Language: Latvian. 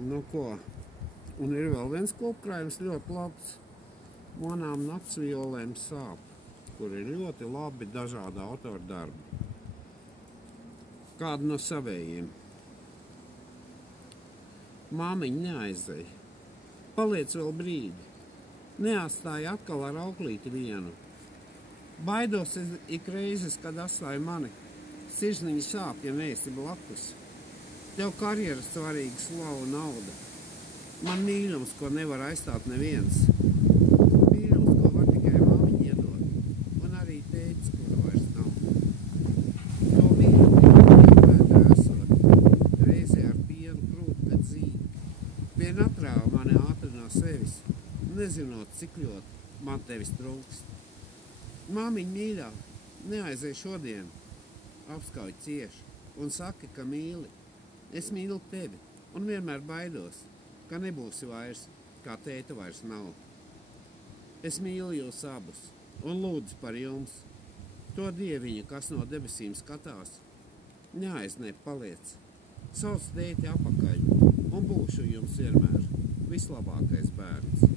Nu ko, un ir vēl viens kopkrājums ļoti labs. Manām naktsviolēm sāp, kur ir ļoti labi dažādi autora darbi. Kādu no savējiem. Māmiņa neaizēja. Paliec vēl brīdi. Neatstāja atkal ar auklīti vienu. Baidos ik reizes, kad atstāja mani. Sirsniņa sāp, ja neesi blakus. Tev karjera svarīga, slava, nauda. Man mīļums, ko nevar aizstāt neviens. Mīļums, ko var tikai māmiņa iedot. Un arī tētis, kura vairs nav. To mīļumu jau vētrā esot. Reizē ar pienu krūt, bet zīd. Vien atrāva mani ātri no sevis. Nezinot, cik ļoti man tevis trūkst. Māmiņa mīļā, neaizēj šodien. Apskauj cieši un saki, ka mīli. Es mīlu tevi un vienmēr baidos, ka nebūsi vairs, kā tēta vairs nav. Es mīlu jūs abus un lūdzu par jums. To dieviņa, kas no debesīm skatās, neaiznē paliec. Sauc tēti apakaļ un būšu jums vienmēr vislabākais bērns.